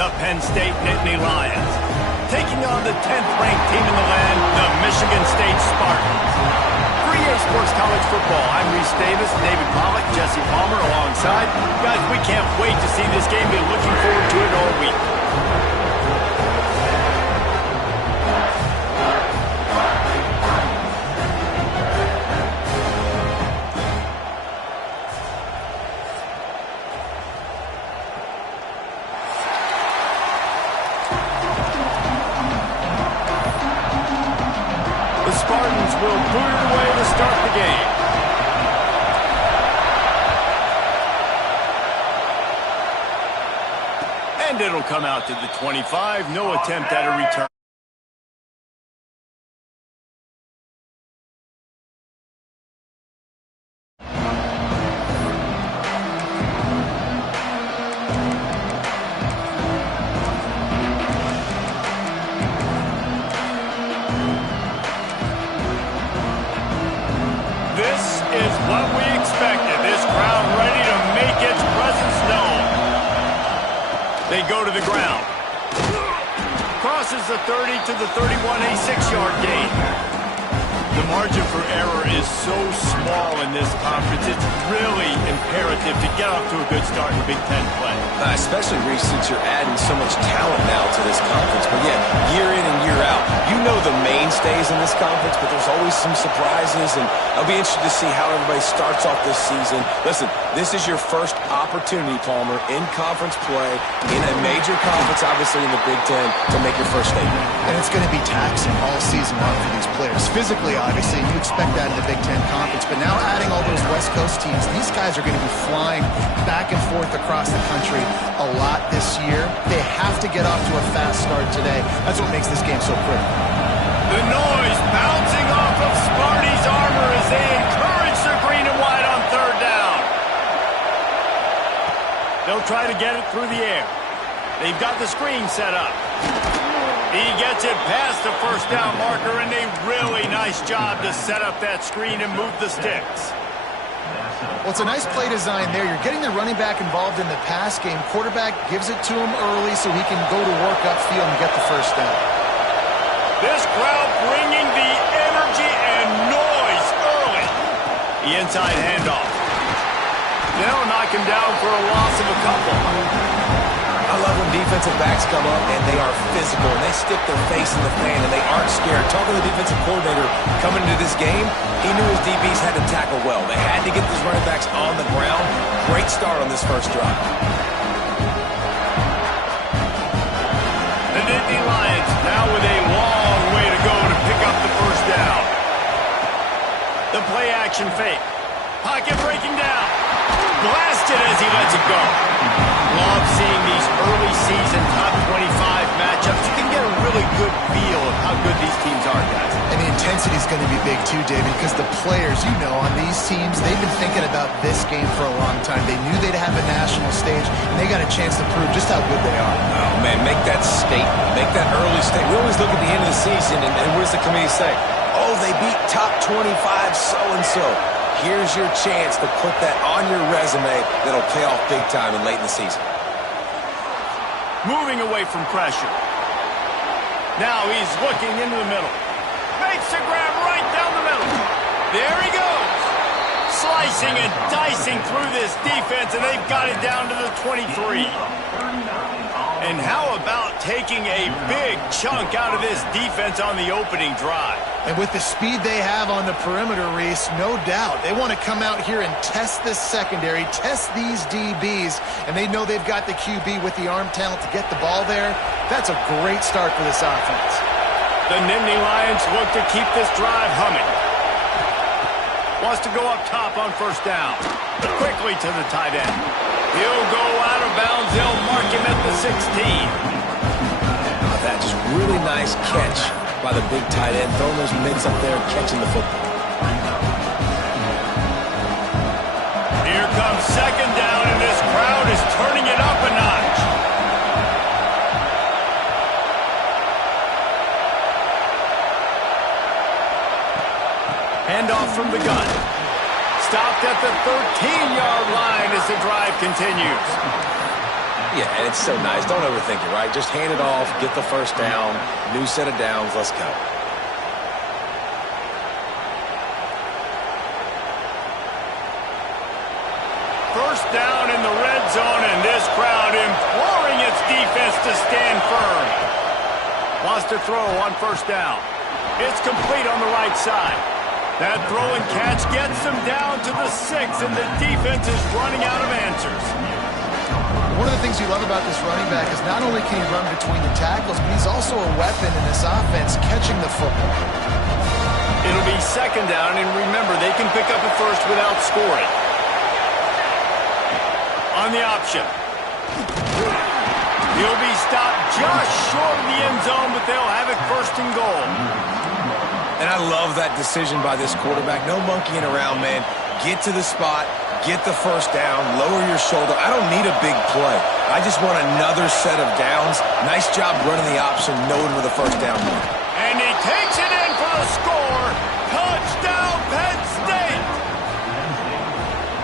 the Penn State Nittany Lions. Taking on the 10th-ranked team in the land, the Michigan State Spartans. For EA Sports College Football, I'm Reese Davis, David Pollack, Jesse Palmer alongside. Guys, we can't wait to see this game. Been looking forward to it all week. The Spartans will boot it away to start the game. And it'll come out to the 25. No attempt at a return. This is what we expected. This crowd ready to make its presence known. They go to the ground. Crosses the 30 to the 31, a 6-yard gain. The margin for error is so small in this conference, it's really imperative to get off to a good start in Big Ten play. Especially, Reece, since you're adding so much talent now to this conference. But yet, year in and year out, you know the mainstays in this conference, but there's always some surprises, and I'll be interested to see how everybody starts off this season. Listen, this is your first opportunity, Palmer, in conference play, in a major conference, obviously in the Big Ten, to make your first statement. And it's going to be taxing all season long for these players. Physically, obviously, you expect that in the Big Ten Conference, but now adding all those West Coast teams, these guys are going to be flying back and forth across the country a lot this year. They have to get off to a fast start today. That's what makes this game so critical. The noise bouncing off of Sparty's armor as they encourage the green and white on third down. They'll try to get it through the air. They've got the screen set up. He gets it past the first down marker, and a really nice job to set up that screen and move the sticks. Well, it's a nice play design there. You're getting the running back involved in the pass game. Quarterback gives it to him early so he can go to work upfield and get the first down. This crowd bringing the energy and noise early. The inside handoff. They'll knock him down for a loss of a couple. I love when defensive backs come up and they are physical and they stick their face in the fan and they aren't scared. Talking to the defensive coordinator coming into this game, he knew his DBs had to tackle well. They had to get these running backs on the ground. Great start on this first drive. The Nittany Lions now with a long way to go to pick up the first down. The play action fake. Pocket breaking down. Blasted as he lets it go. Love seeing these early season top 25 matchups. You can get a really good feel of how good these teams are, guys. And the intensity is going to be big too, David, because the players, you know, on these teams, they've been thinking about this game for a long time. They knew they'd have a national stage, and they got a chance to prove just how good they are. Oh, man, make that statement. Make that early statement. We always look at the end of the season, and what does the committee say? Oh, they beat top 25 so-and-so. Here's your chance to put that on your resume that'll pay off big time and late in the season. Moving away from pressure. Now he's looking into the middle. Makes a grab right down the middle. There he goes. Slicing and dicing through this defense, and they've got it down to the 23. And how about taking a big chunk out of this defense on the opening drive? And with the speed they have on the perimeter, Reese, no doubt, they want to come out here and test this secondary, test these DBs, and they know they've got the QB with the arm talent to get the ball there. That's a great start for this offense. The Nittany Lions look to keep this drive humming. Wants to go up top on first down. Quickly to the tight end. He'll go out of bounds. They'll mark him at the 16. That just really nice catch by the big tight end, throwing those mitts up there and catching the football. Here comes second down, and this crowd is turning it up a notch. Handoff from the gun. Stopped at the 13-yard line as the drive continues. Yeah, and it's so nice. Don't overthink it, right? Just hand it off, get the first down, new set of downs, let's go. First down in the red zone, and this crowd imploring its defense to stand firm. Wants to throw on first down. It's complete on the right side. That throw and catch gets them down to the 6, and the defense is running out of answers. One of the things you love about this running back is not only can he run between the tackles, but he's also a weapon in this offense catching the football. It'll be second down, and remember, they can pick up a first without scoring. On the option. He'll be stopped just short of the end zone, but they'll have it first and goal. And I love that decision by this quarterback. No monkeying around, man. Get to the spot, get the first down, lower your shoulder. I don't need a big play. I just want another set of downs. Nice job running the option, knowing where the first down was. And he takes it in for the score. Touchdown, Penn State!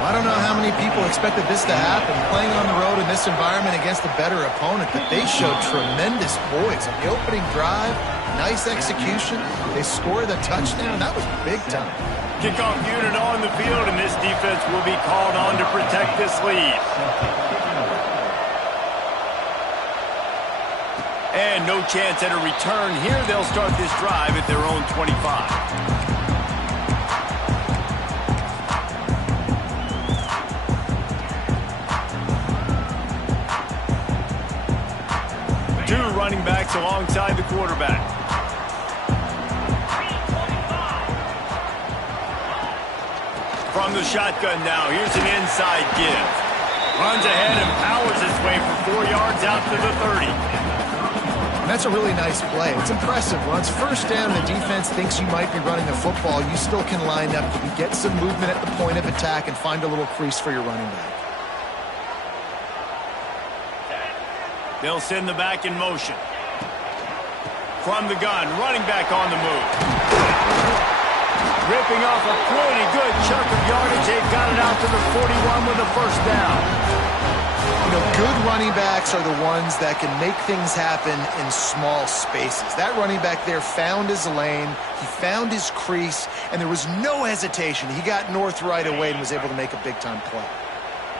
I don't know how many people expected this to happen. Playing on the road in this environment against a better opponent, but they showed tremendous poise on the opening drive. Nice execution. They scored a touchdown. That was big time. Kickoff unit on the field, and this defense will be called on to protect this lead. And no chance at a return here. They'll start this drive at their own 25. Two running backs alongside the quarterback. From the shotgun now, here's an inside give. Runs ahead and powers his way for 4 yards out to the 30. And that's a really nice play. It's impressive. Once first down, the defense thinks you might be running the football. You still can line up to get some movement at the point of attack and find a little crease for your running back. They'll send the back in motion. From the gun, running back on the move. Ripping off a pretty good chunk of yardage. They've got it out to the 41 with a first down. You know, good running backs are the ones that can make things happen in small spaces. That running back there found his lane, he found his crease, and there was no hesitation. He got north right away and was able to make a big-time play.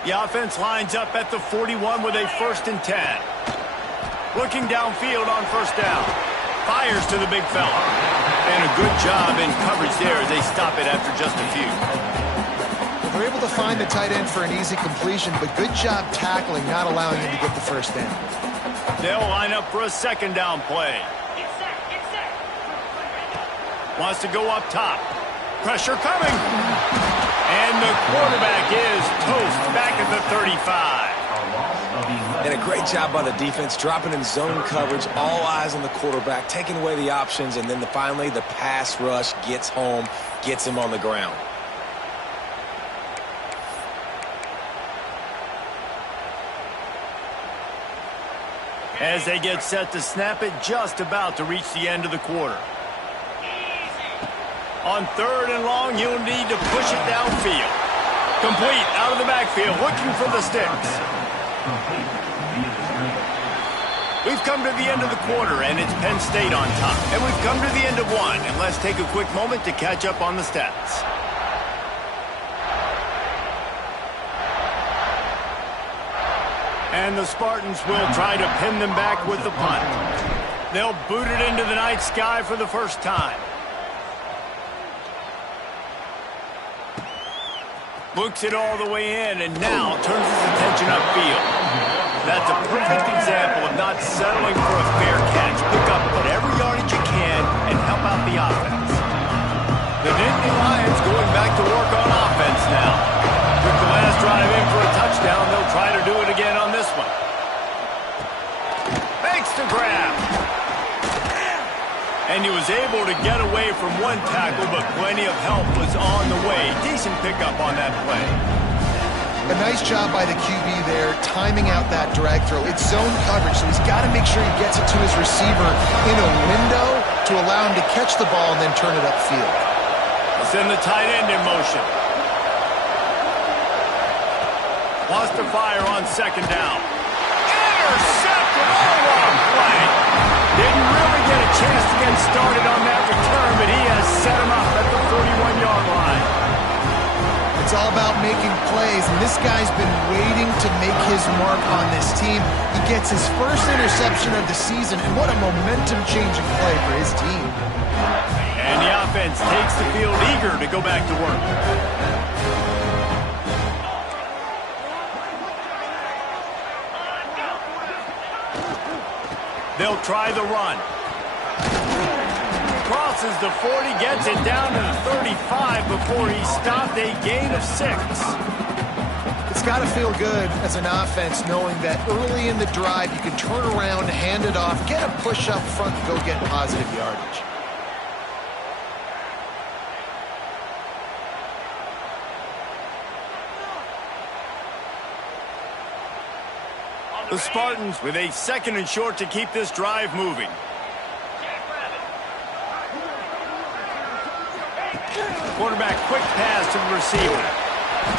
The offense lines up at the 41 with a 1st and 10. Looking downfield on first down. Fires to the big fella. And a good job in coverage there as they stop it after just a few. They're able to find the tight end for an easy completion, but good job tackling, not allowing him to get the first down. They'll line up for a second down play. Wants to go up top. Pressure coming. And the quarterback is toast back at the 35. And a great job by the defense, dropping in zone coverage, all eyes on the quarterback, taking away the options, and then finally the pass rush gets home, gets him on the ground. As they get set to snap it, just about to reach the end of the quarter. On 3rd and long, he'll need to push it downfield. Complete out of the backfield, looking for the sticks. We've come to the end of the quarter, and it's Penn State on top. And we've come to the end of one, and let's take a quick moment to catch up on the stats. And the Spartans will try to pin them back with the punt. They'll boot it into the night sky for the first time. Looks it all the way in, and now turns his attention upfield. That's a perfect example of not settling for a fair catch. Pick up whatever yardage you can and help out the offense. The Nittany Lions going back to work on offense now. Took the last drive in for a touchdown. They'll try to do it again on this one. Makes the grab. And he was able to get away from one tackle, but plenty of help was on the way. Decent pickup on that play. A nice job by the QB there, timing out that drag throw. It's zone coverage, so he's got to make sure he gets it to his receiver in a window to allow him to catch the ball and then turn it upfield. We'll send the tight end in motion. Wants to fire on second down. intercepted. Oh, what a play. Didn't really get a chance to get started on that return, but he has set him up at the 31-yard line. It's all about making plays, and this guy's been waiting to make his mark on this team. He gets his first interception of the season, and what a momentum-changing play for his team. And the offense takes the field eager to go back to work. They'll try the run. Crosses the 40, gets it down to the 35 before he stopped, a gain of 6. It's got to feel good as an offense knowing that early in the drive you can turn around, hand it off, get a push up front, and go get positive yardage. The Spartans with a 2nd and short to keep this drive moving. Quarterback quick pass to the receiver.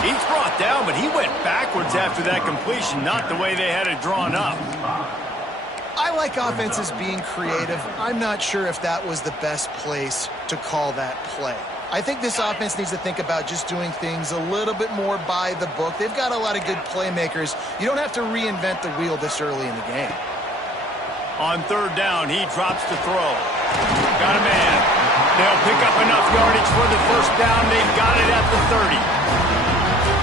He's brought down, but he went backwards after that completion, not the way they had it drawn up. I like offenses being creative. I'm not sure if that was the best place to call that play. I think this offense needs to think about just doing things a little bit more by the book. They've got a lot of good playmakers. You don't have to reinvent the wheel this early in the game. On 3rd down, he drops to throw. Got a man. They'll pick up enough yardage for the 1st down. They've got it at the 30.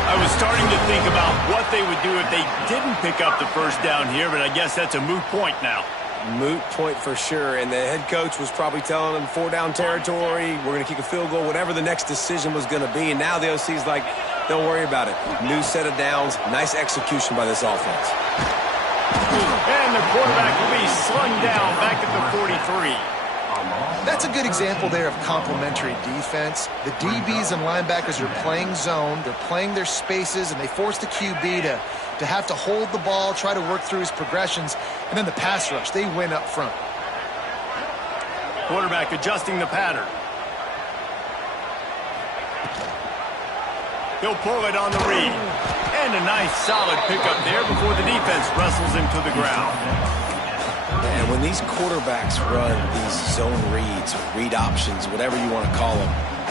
I was starting to think about what they would do if they didn't pick up the 1st down here, but I guess that's a moot point now. Moot point for sure, and the head coach was probably telling them 4-down territory, we're going to kick a field goal, whatever the next decision was going to be, and now the OC's like, don't worry about it. New set of downs, nice execution by this offense. And the quarterback will be slung down back at the 43. That's a good example there of complementary defense. The DBs and linebackers are playing zone, they're playing their spaces, and they force the QB to have to hold the ball, try to work through his progressions, and then the pass rush, they win up front. Quarterback adjusting the pattern. He'll pull it on the read. And a nice solid pickup there before the defense wrestles him to the ground. And when these quarterbacks run these zone reads, read options, whatever you want to call them,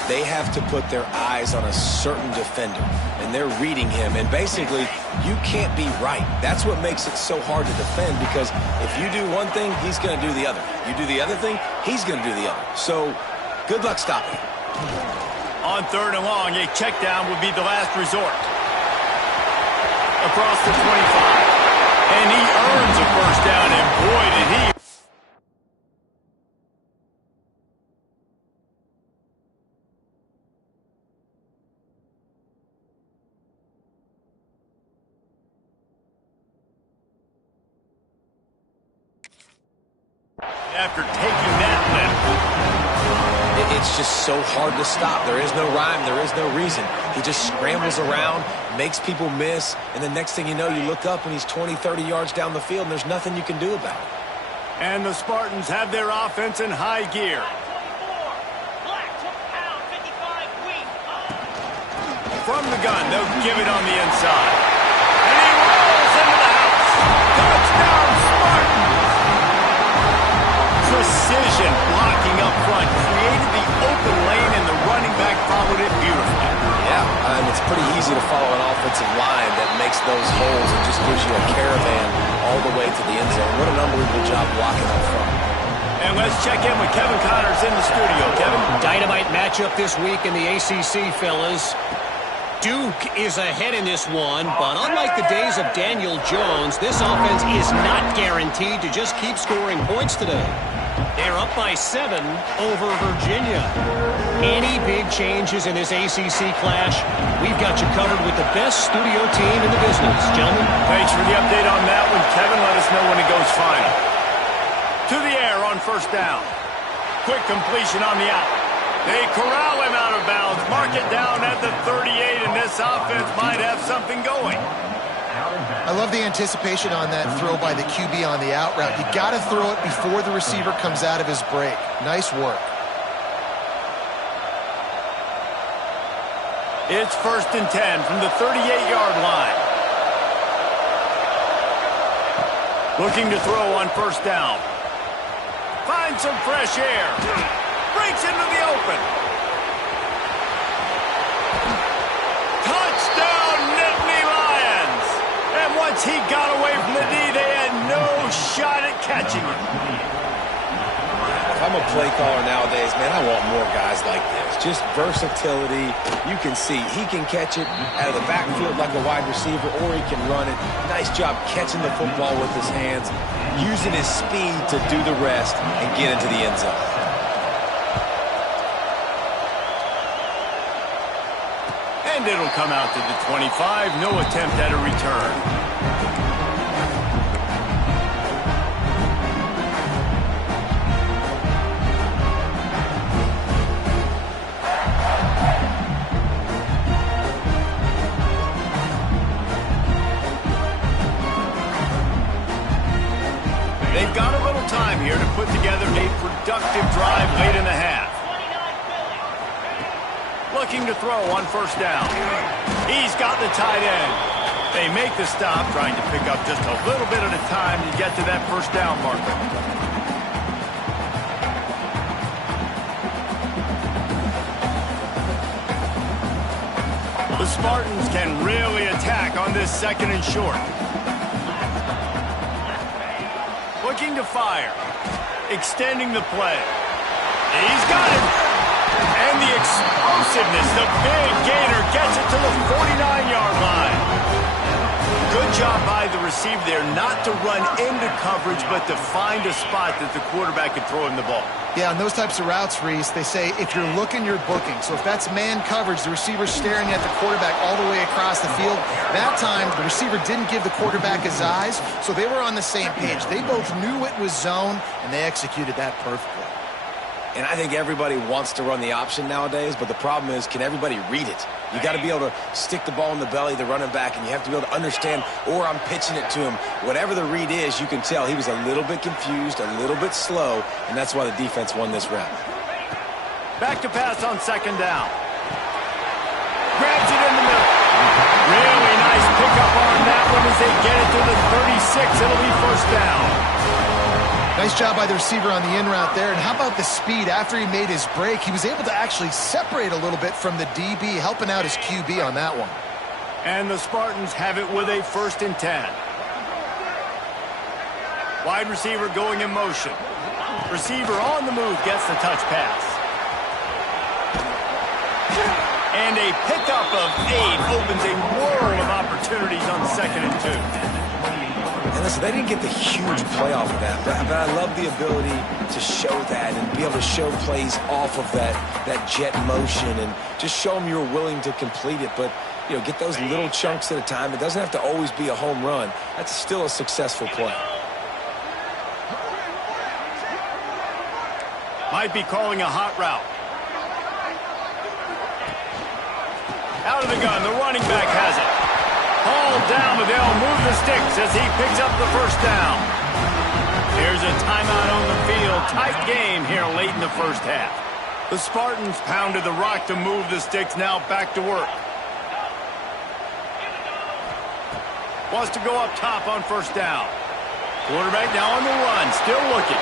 they have to put their eyes on a certain defender, and they're reading him. And basically, you can't be right. That's what makes it so hard to defend, because if you do one thing, he's going to do the other. You do the other thing, he's going to do the other. So, good luck stopping. On 3rd and long, a check down would be the last resort. Across the 25. And he earns a 1st down, and boy, did he. After taking that lift. It's just so hard to stop. There is no rhyme. There is no reason. He just scrambles around, makes people miss, and the next thing you know, you look up and he's 20, 30 yards down the field, and there's nothing you can do about it. And the Spartans have their offense in high gear. From the gun, they'll give it on the inside. And he rolls into the house. Touchdown, Spartans! Precision blocking up front created the open lane, and the running back followed it beautifully. Yeah, and it's pretty easy to follow an offensive line that makes those holes and just gives you a caravan all the way to the end zone. What an unbelievable job blocking up front. And let's check in with Kevin Connors in the studio. Kevin? Dynamite matchup this week in the ACC, fellas. Duke is ahead in this one, but unlike the days of Daniel Jones, this offense is not guaranteed to just keep scoring points today. They're up by 7 over Virginia. Any big changes in this ACC clash, we've got you covered with the best studio team in the business. Gentlemen? Thanks for the update on that one, Kevin. Let us know when it goes final. To the air on 1st down. Quick completion on the out. They corral him out of bounds. Mark it down at the 38, and this offense might have something going. I love the anticipation on that throw by the QB on the out route. You got to throw it before the receiver comes out of his break. Nice work. It's 1st and 10 from the 38-yard line. Looking to throw on first down. Finds some fresh air. Breaks into the open. Touchdown, Nittany Lions! And once he got away from the D, they had no shot at catching him. If I'm a play caller nowadays, man, I want more guys like this. Just versatility. You can see he can catch it out of the backfield like a wide receiver, or he can run it. Nice job catching the football with his hands, using his speed to do the rest and get into the end zone. And it'll come out to the 25. No attempt at a return. They've got a little time here to put together a productive drive late in the half. Looking to throw on first down. He's got the tight end. They make the stop, trying to pick up just a little bit at a time to get to that first down marker. The Spartans can really attack on this second and short. Looking to fire. Extending the play. He's got it. And the explosiveness, the big gainer gets it to the 49-yard line. Good job by the receiver there not to run into coverage, but to find a spot that the quarterback could throw him the ball. Yeah, on those types of routes, Reese, they say if you're looking, you're booking. So if that's man coverage, the receiver's staring at the quarterback all the way across the field. That time, the receiver didn't give the quarterback his eyes, so they were on the same page. They both knew it was zone, and they executed that perfectly. And I think everybody wants to run the option nowadays, but the problem is, can everybody read it? You got to be able to stick the ball in the belly of the running back, and you have to be able to understand, or I'm pitching it to him. Whatever the read is, you can tell he was a little bit confused, a little bit slow, and that's why the defense won this round. Back to pass on second down. Grabs it in the middle. Really nice pickup on that one as they get it to the 36. It'll be first down. Nice job by the receiver on the in route there. And how about the speed after he made his break? He was able to actually separate a little bit from the DB, helping out his QB on that one. And the Spartans have it with a 1st and 10. Wide receiver going in motion. Receiver on the move gets the touch pass. And a pickup of 8 opens a world of opportunities on 2nd and 2. And listen, they didn't get the huge play off of that, but I love the ability to show that and be able to show plays off of that jet motion and just show them you're willing to complete it. But, you know, get those little chunks at a time. It doesn't have to always be a home run. That's still a successful play. Might be calling a hot route. Out of the gun, the running back has it. Hauled down, but they'll move the sticks as he picks up the first down. Here's a timeout on the field. Tight game here late in the first half. The Spartans pounded the rock to move the sticks. Now back to work. Wants to go up top on first down. Quarterback now on the run, still looking.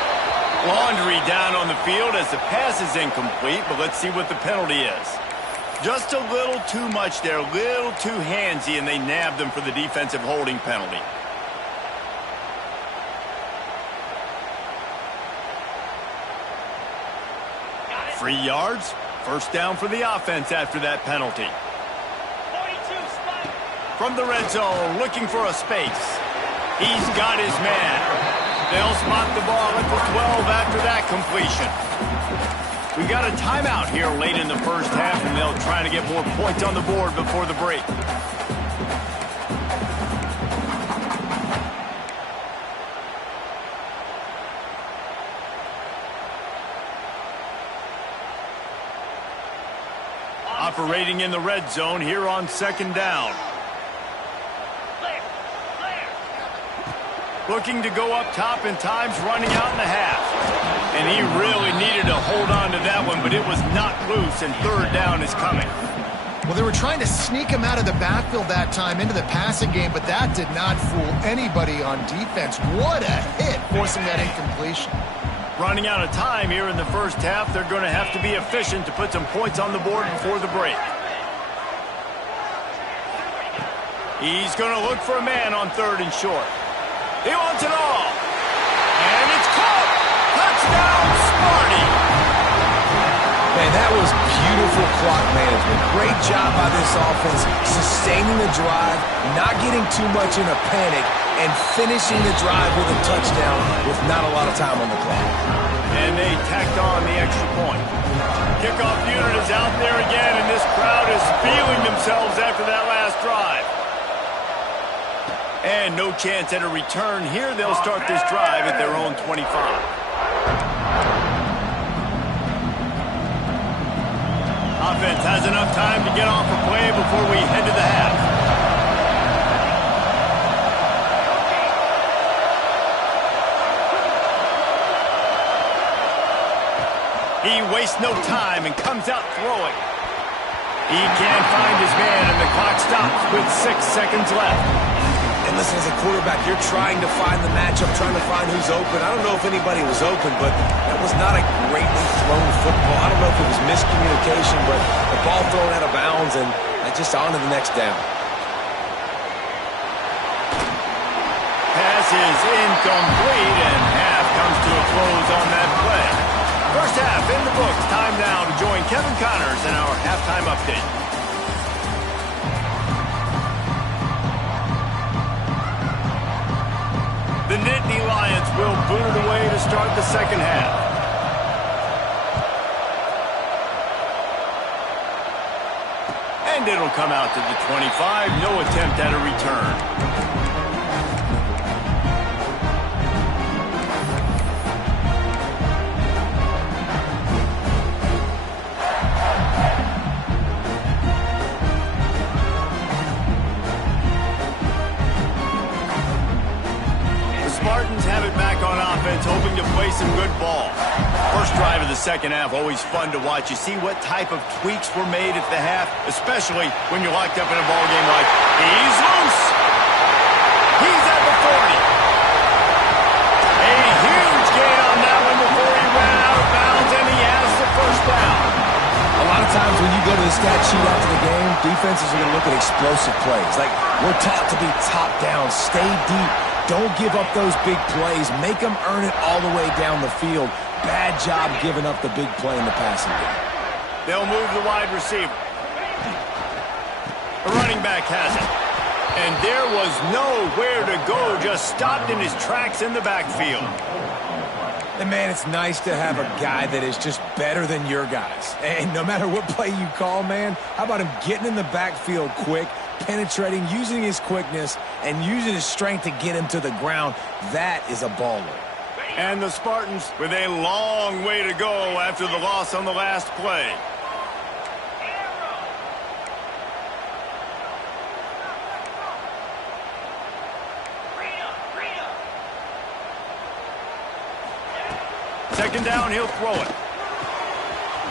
Laundry down on the field as the pass is incomplete, but let's see what the penalty is. Just a little too much there, a little too handsy, and they nabbed them for the defensive holding penalty. Free yards, first down for the offense after that penalty. From the red zone, looking for a space. He's got his man. They'll spot the ball at the 12 after that completion. We got a timeout here late in the first half, and they'll try to get more points on the board before the break. Operating in the red zone here on second down. Looking to go up top in times, running out in the half. And he really needed to hold on to that one, but it was not loose, and third down is coming. Well, they were trying to sneak him out of the backfield that time into the passing game, but that did not fool anybody on defense. What a hit, forcing that incompletion. Running out of time here in the first half, they're going to have to be efficient to put some points on the board before the break. He's going to look for a man on 3rd and short. He wants it all. And it's caught. Touchdown, Sparty. Man, that was beautiful clock management. Great job by this offense, sustaining the drive, not getting too much in a panic, and finishing the drive with a touchdown with not a lot of time on the clock. And they tacked on the extra point. Kickoff unit is out there again, and this crowd is feeling themselves after that last drive. And no chance at a return here. They'll start this drive at their own 25. Offense has enough time to get off a play before we head to the half. He wastes no time and comes out throwing. He can't find his man, and the clock stops with 6 seconds left. And listen, as a quarterback, you're trying to find the matchup, trying to find who's open. I don't know if anybody was open, but that was not a greatly thrown football. I don't know if it was miscommunication, but the ball thrown out of bounds and just on to the next down. Pass is incomplete, and half comes to a close on that play. First half in the books. Time now to join Kevin Connors in our halftime update. The Nittany Lions will boot it away to start the second half. And it'll come out to the 25. No attempt at a return. Spartans have it back on offense, hoping to play some good ball. First drive of the second half, always fun to watch. You see what type of tweaks were made at the half, especially when you're locked up in a ball game like he's loose. He's at the 40. A huge gain on that one before he ran out of bounds, and he has the first down. A lot of times when you go to the stat sheet after the game, defenses are going to look at explosive plays. Like, we're taught to be top down, stay deep. Don't give up those big plays. Make them earn it all the way down the field. Bad job giving up the big play in the passing game. They'll move the wide receiver. The running back has it. And there was nowhere to go, just stopped in his tracks in the backfield. And, man, it's nice to have a guy that is just better than your guys. And no matter what play you call, man, how about him getting in the backfield quick, penetrating, using his quickness, and using his strength to get him to the ground? That is a baller. And the Spartans with a long way to go after the loss on the last play. Second down, he'll throw it.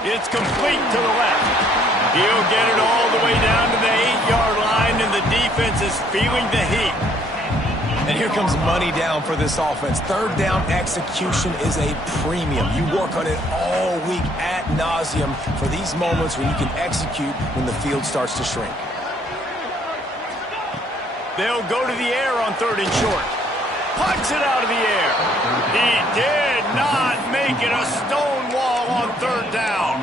It's complete to the left. He'll get it all the way down to the 8-yard line, and the defense is feeling the heat. And here comes money down for this offense. Third down execution is a premium. You work on it all week ad nauseum for these moments when you can execute when the field starts to shrink. They'll go to the air on 3rd and short. Pucks it out of the air. He did not make it a stone wall on 3rd down.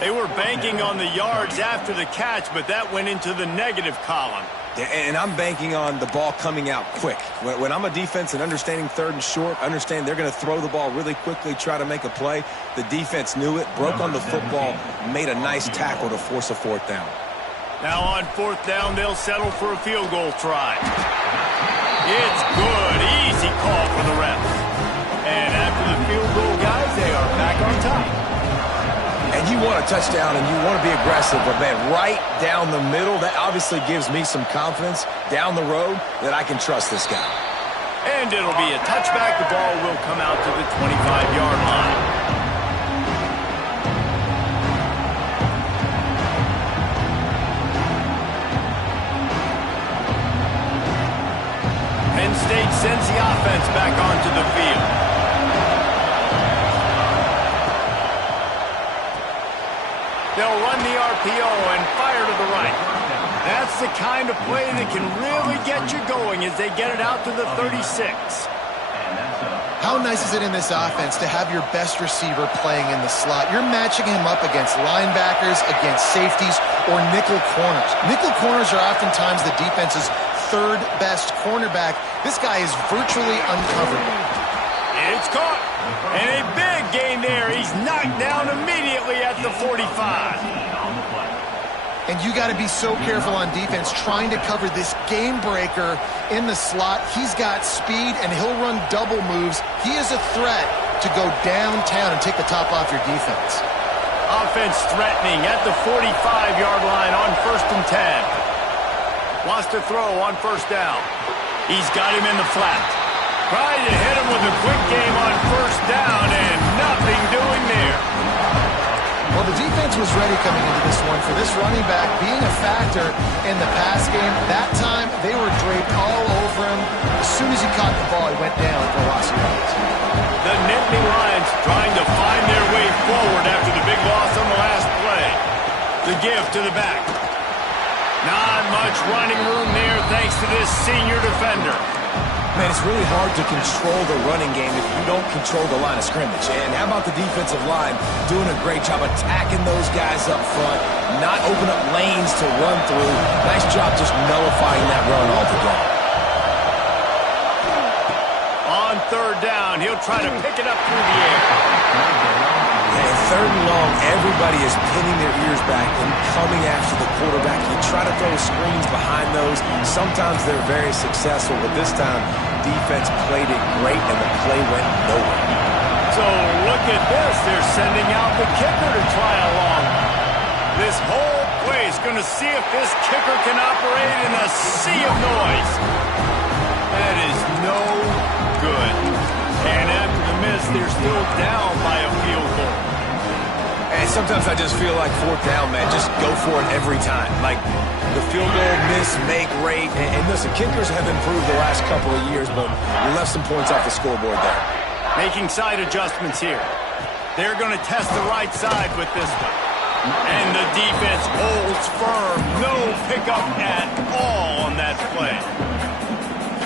They were banking on the yards after the catch, but that went into the negative column. Yeah, and I'm banking on the ball coming out quick. When I'm a defense and understanding 3rd and short, understand they're going to throw the ball really quickly, try to make a play. The defense knew it, broke on the football, made a nice tackle to force a 4th down. Now on 4th down, they'll settle for a field goal try. It's good. Easy call for the refs. And after the field goal, guys, they are back on top. And you want a touchdown and you want to be aggressive, but, man, right down the middle, that obviously gives me some confidence down the road that I can trust this guy. And it'll be a touchback. The ball will come out to the 25-yard line. sends the offense back onto the field. They'll run the RPO and fire to the right. That's the kind of play that can really get you going as they get it out to the 36. How nice is it in this offense to have your best receiver playing in the slot? You're matching him up against linebackers, against safeties, or nickel corners. Nickel corners are oftentimes the defense's third best cornerback. This guy is virtually uncoverable. It's caught. And a big gain there. He's knocked down immediately at the 45. And you got to be so careful on defense trying to cover this game breaker in the slot. He's got speed, and he'll run double moves. He is a threat to go downtown and take the top off your defense. Offense threatening at the 45-yard line on 1st and 10. Wants to throw on 1st down. He's got him in the flat. Trying to hit him with a quick game on 1st down, and nothing doing there. Well, the defense was ready coming into this one for this running back being a factor in the pass game. That time, they were draped all over him. As soon as he caught the ball, he went down for a loss of yards. The Nittany Lions trying to find their way forward after the big loss on the last play. The give to the back. Not much running room there thanks to this senior defender. Man, it's really hard to control the running game if you don't control the line of scrimmage. And how about the defensive line doing a great job attacking those guys up front, not open up lanes to run through. Nice job just nullifying that run altogether. On 3rd down, he'll try to pick it up through the air. And 3rd and long, everybody is pinning their ears back and coming after the quarterback. You try to throw screens behind those. Sometimes they're very successful, but this time, defense played it great, and the play went nowhere. So look at this. They're sending out the kicker to try along. This whole play is going to see if this kicker can operate in a sea of noise. That is no good. And after the miss, they're still down by a field goal. And sometimes I just feel like 4th down, man, just go for it every time. Like the field goal miss, make rate. And listen, kickers have improved the last couple of years, but you left some points off the scoreboard there. Making side adjustments here. They're going to test the right side with this one. And the defense holds firm. No pickup at all on that play.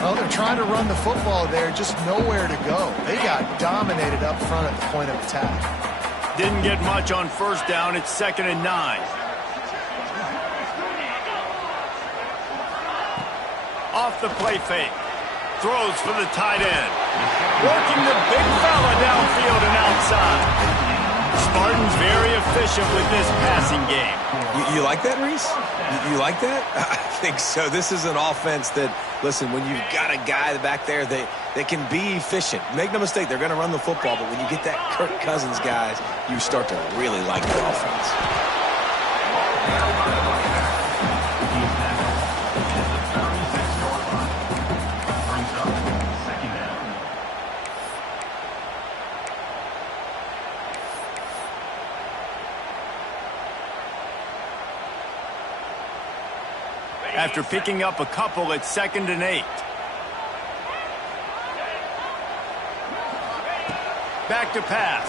Well, they're trying to run the football there, just nowhere to go. They got dominated up front at the point of attack. Didn't get much on 1st down. It's 2nd and 9. Off the play fake. Throws for the tight end. Working the big fella downfield and outside. Spartans very efficient with this passing game. You like that, Reese? You like that? I think so. This is an offense that, listen, when you've got a guy back there that can be efficient. Make no mistake, they're going to run the football, but when you get that Kirk Cousins guys, you start to really like the offense. After picking up a couple at 2nd and 8. Back to pass.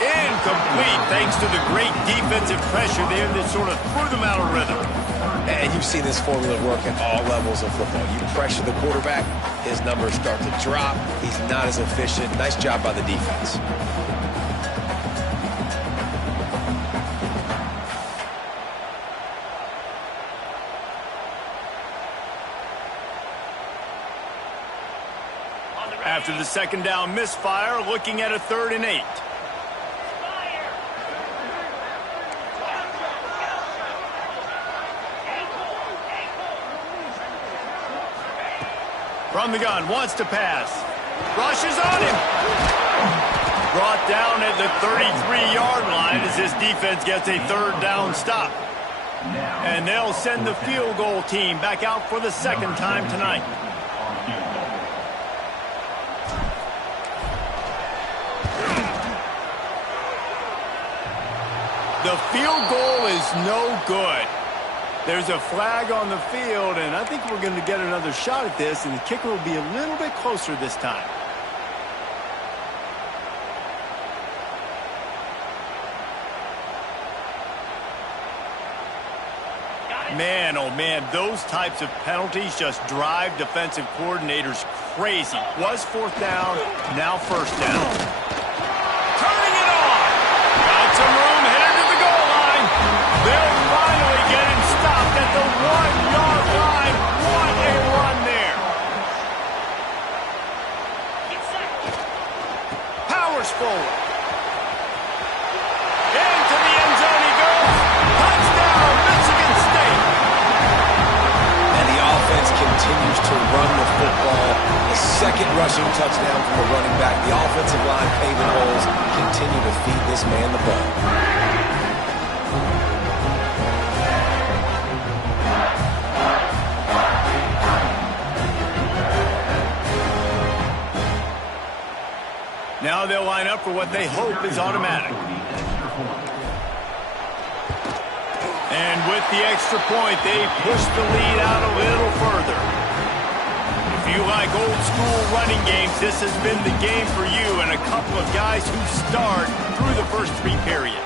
Incomplete thanks to the great defensive pressure there that sort of threw them out of rhythm. And you've seen this formula work at all levels of football. You pressure the quarterback, his numbers start to drop. He's not as efficient. Nice job by the defense. After the 2nd down misfire, looking at a 3rd and 8. From the gun, wants to pass. Rushes on him. Brought down at the 33-yard line as his defense gets a 3rd down stop. And they'll send the field goal team back out for the 2nd time tonight. The field goal is no good. There's a flag on the field, and I think we're going to get another shot at this, and the kicker will be a little bit closer this time. Man, oh man, those types of penalties just drive defensive coordinators crazy. Was fourth down, now first down. Turning it on. Got some room headed to the goal line. They'll finally get him stopped at the 1-yard line. What a run there. Powers forward. Into the end zone he goes. Touchdown, Michigan State. And the offense continues to run the football. The second rushing touchdown from the running back. The offensive line paving holes. Continue to feed this man the ball. Now they'll line up for what they hope is automatic. And with the extra point, they push the lead out a little further. If you like old school running games, this has been the game for you and a couple of guys who start through the first 3 periods.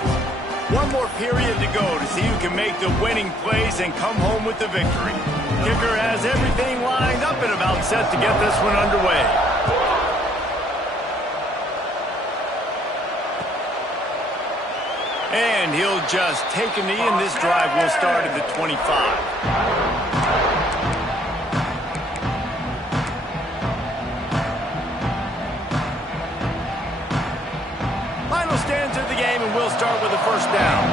One more period to go to see who can make the winning plays and come home with the victory. Kicker has everything lined up and about set to get this one underway. And he'll just take a knee, and this drive will start at the 25. Final stands of the game, and we'll start with a first down.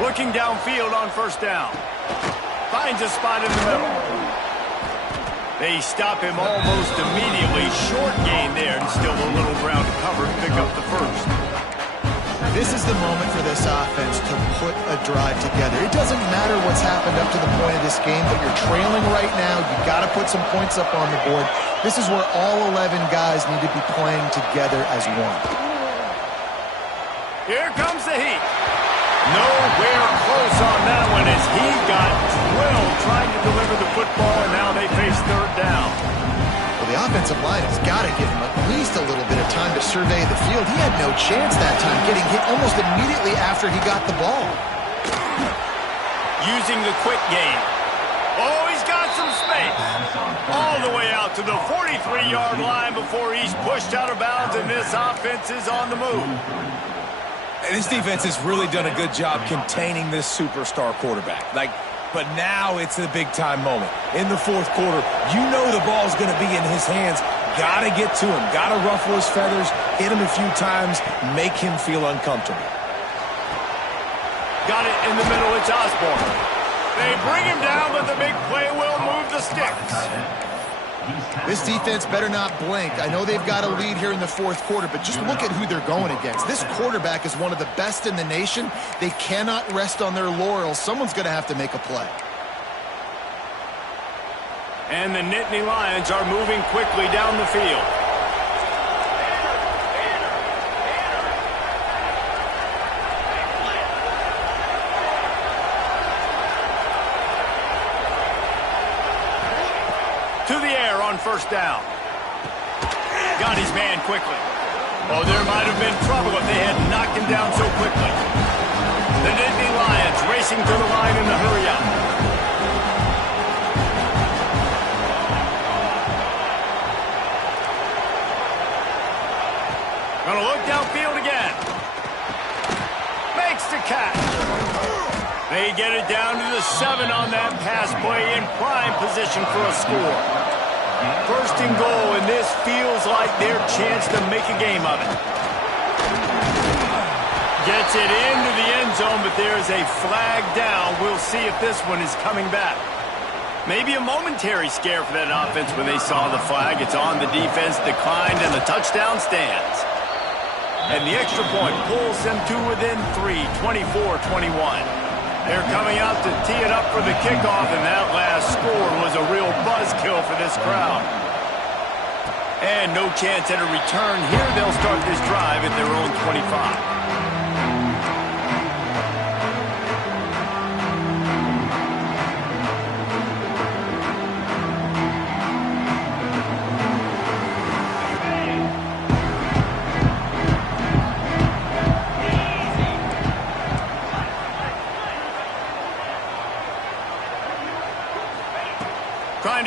Looking downfield on first down. Finds a spot in the middle. They stop him almost immediately. Short gain there, and still a little ground to cover to pick up the first. This is the moment for this offense to put a drive together. It doesn't matter what's happened up to the point of this game, but you're trailing right now. You've got to put some points up on the board. This is where all 11 guys need to be playing together as one. Here comes the heat. Nowhere close on that one as he got drilled trying to deliver the football, and now they face third down. Well, the offensive line has got to give him at least a little bit of time to survey the field. He had no chance that time, getting hit almost immediately after he got the ball. Using the quick game. Oh, he's got some space. All the way out to the 43-yard line before he's pushed out of bounds, and this offense is on the move. And this defense has really done a good job containing this superstar quarterback. But now it's the big-time moment. In the fourth quarter, you know the ball's going to be in his hands. Got to get to him. Got to ruffle his feathers, hit him a few times, make him feel uncomfortable. Got it in the middle. It's Osborne. They bring him down, but the big play will move the sticks. This defense better not blink. I know they've got a lead here in the fourth quarter, but just look at who they're going against. This quarterback is one of the best in the nation. They cannot rest on their laurels. Someone's going to have to make a play. And the Nittany Lions are moving quickly down the field. To the air on first down. Got his man quickly. Oh, there might have been trouble if they had knocked him down so quickly. The Nittany Lions racing to the line in the hurry-up. Gonna look downfield again. Makes the catch. They get it down to the 7 on that pass play in prime position for a score. First and goal, and this feels like their chance to make a game of it. Gets it into the end zone, but there's a flag down. We'll see if this one is coming back. Maybe a momentary scare for that offense when they saw the flag. It's on, the defense declined, and the touchdown stands. And the extra point pulls them to within 3, 24-21. They're coming out to tee it up for the kickoff, and that last score was a real buzzkill for this crowd. And no chance at a return here. They'll start this drive at their own 25.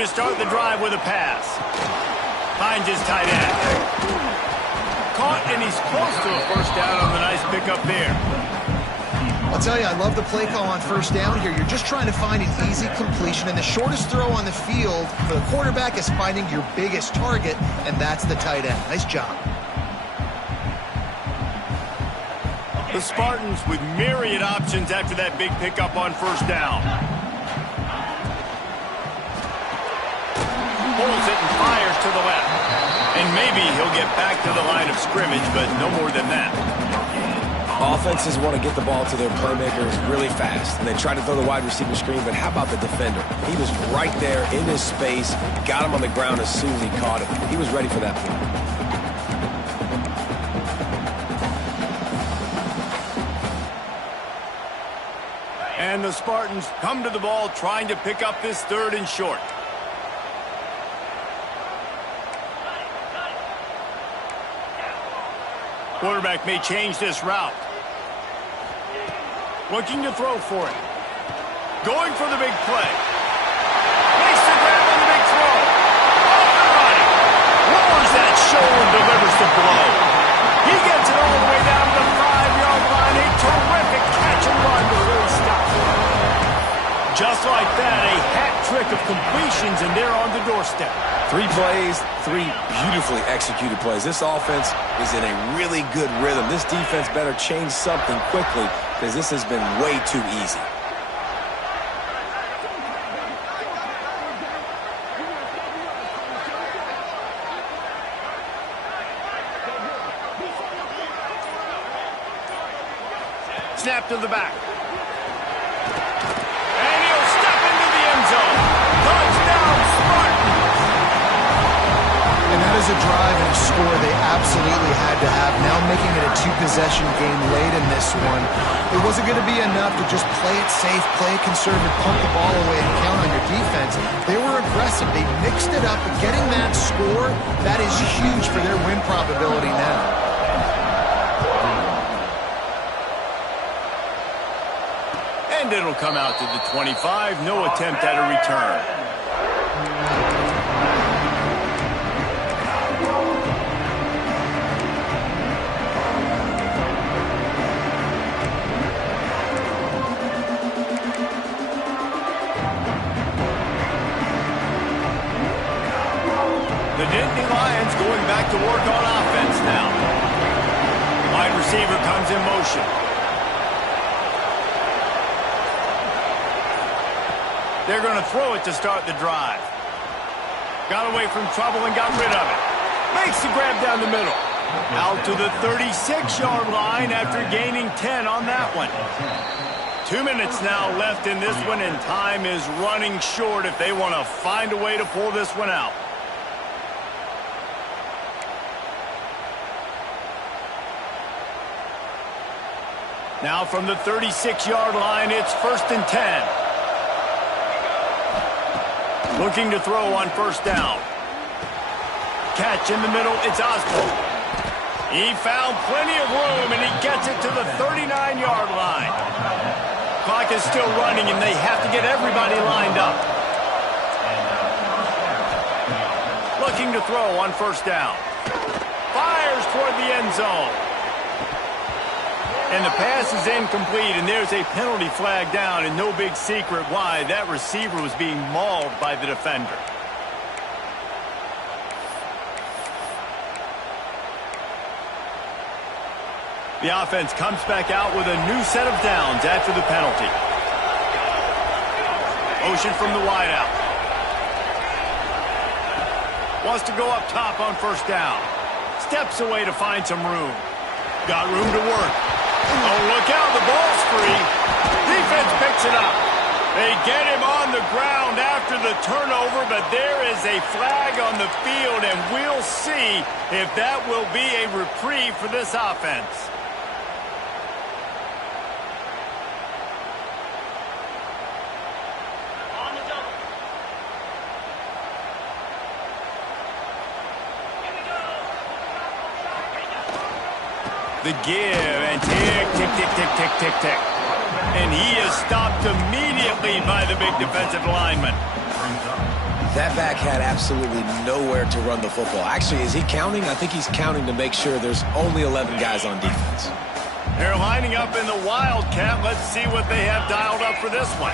to start the drive with a pass. Finds his tight end. Caught, and he's close to a first down on the nice pickup there. I'll tell you, I love the play call on first down here. You're just trying to find an easy completion, and the shortest throw on the field for the quarterback is finding your biggest target, and that's the tight end. Nice job. The Spartans with myriad options after that big pickup on first down. Pulls it and fires to the left. And maybe he'll get back to the line of scrimmage, but no more than that. Offenses want to get the ball to their playmakers really fast, and they try to throw the wide receiver screen, but how about the defender? He was right there in his space, got him on the ground as soon as he caught it. He was ready for that play. And the Spartans come to the ball trying to pick up this third and short. Quarterback may change this route. Looking to throw for it. Going for the big play. Makes the grab on the big throw. Off the right. Lowers that shoulder and delivers the blow. He gets it all the way down to the 5-yard line. A terrific catch and run before he stops. Just like that, a hat trick of completions, and they're on the doorstep. 3 plays, 3 beautifully executed plays. This offense is in a really good rhythm. This defense better change something quickly because this has been way too easy. Snap to the back. And he'll step into the end zone. Touchdown, Spartans! And that is a drive and a score they absolutely had to have. Now making it a 2-possession game late in this one. It wasn't going to be enough to just play it safe, play it conservative, pump the ball away, and count on your defense. They were aggressive. They mixed it up, but getting that score, that is huge for their win probability now. And it'll come out to the 25. No attempt at a return. The Nittany Lions going back to work on offense now. Wide receiver comes in motion. They're going to throw it to start the drive. Got away from trouble and got rid of it. Makes the grab down the middle. Out to the 36-yard line after gaining 10 on that one. 2 minutes now left in this one, and time is running short if they want to find a way to pull this one out. Now from the 36-yard line, it's 1st and 10. Looking to throw on first down. Catch in the middle, it's Osborne. He found plenty of room, and he gets it to the 39-yard line. Clock is still running, and they have to get everybody lined up. Looking to throw on first down. Fires toward the end zone. And the pass is incomplete, and there's a penalty flag down, and no big secret why. That receiver was being mauled by the defender. The offense comes back out with a new set of downs after the penalty. Motion from the wideout. Wants to go up top on first down. Steps away to find some room. Got room to work. Oh, look out, the ball's free. Defense picks it up. They get him on the ground after the turnover, but there is a flag on the field, and we'll see if that will be a reprieve for this offense. The give, and tick, tick, tick, tick, tick, tick, tick. And he is stopped immediately by the big defensive lineman. That back had absolutely nowhere to run the football. Actually, is he counting? I think he's counting to make sure there's only 11 guys on defense. They're lining up in the Wildcat. Let's see what they have dialed up for this one.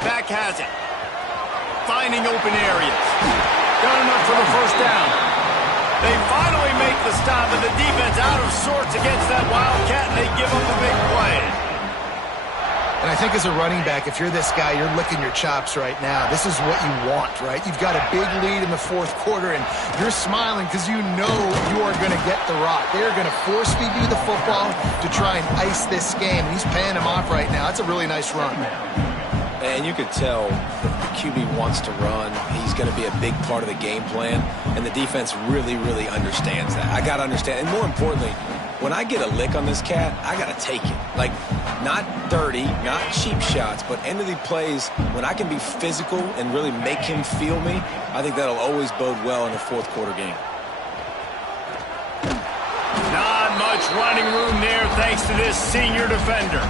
Back has it. Finding open areas. Got enough for the first down. They finally make the stop, and the defense out of sorts against that Wildcat, and they give up a big play. And I think as a running back, if you're this guy, you're licking your chops right now. This is what you want, right? You've got a big lead in the fourth quarter, and you're smiling because you know you are going to get the rock. They're going to force feed you the football to try and ice this game. And he's paying him off right now. That's a really nice run. And you could tell that the QB wants to run. He's going to be a big part of the game plan, and the defense really, really understands that. I got to understand, and more importantly, when I get a lick on this cat, I got to take it. Like, not dirty, not cheap shots, but end of the plays, when I can be physical and really make him feel me, I think that'll always bode well in a fourth quarter game. Not much running room there thanks to this senior defender.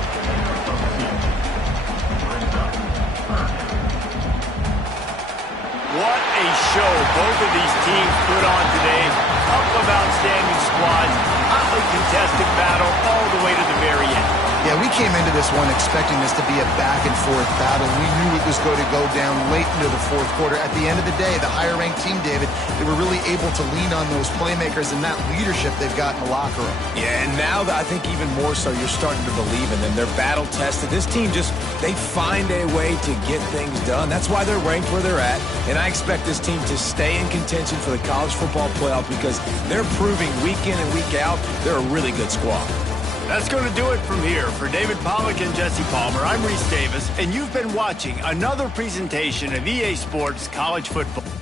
What a show both of these teams put on today. Couple of outstanding squads, hotly contested battle all the way to the very end. Yeah, we came into this one expecting this to be a back-and-forth battle. We knew it was going to go down late into the fourth quarter. At the end of the day, the higher-ranked team, David, they were really able to lean on those playmakers and that leadership they've got in the locker room. Yeah, and now that I think even more so, you're starting to believe in them. They're battle-tested. This team just, they find a way to get things done. That's why they're ranked where they're at, and I expect this team to stay in contention for the college football playoff because they're proving week in and week out they're a really good squad. That's going to do it from here. For David Pollack and Jesse Palmer, I'm Reese Davis, and you've been watching another presentation of EA Sports College Football.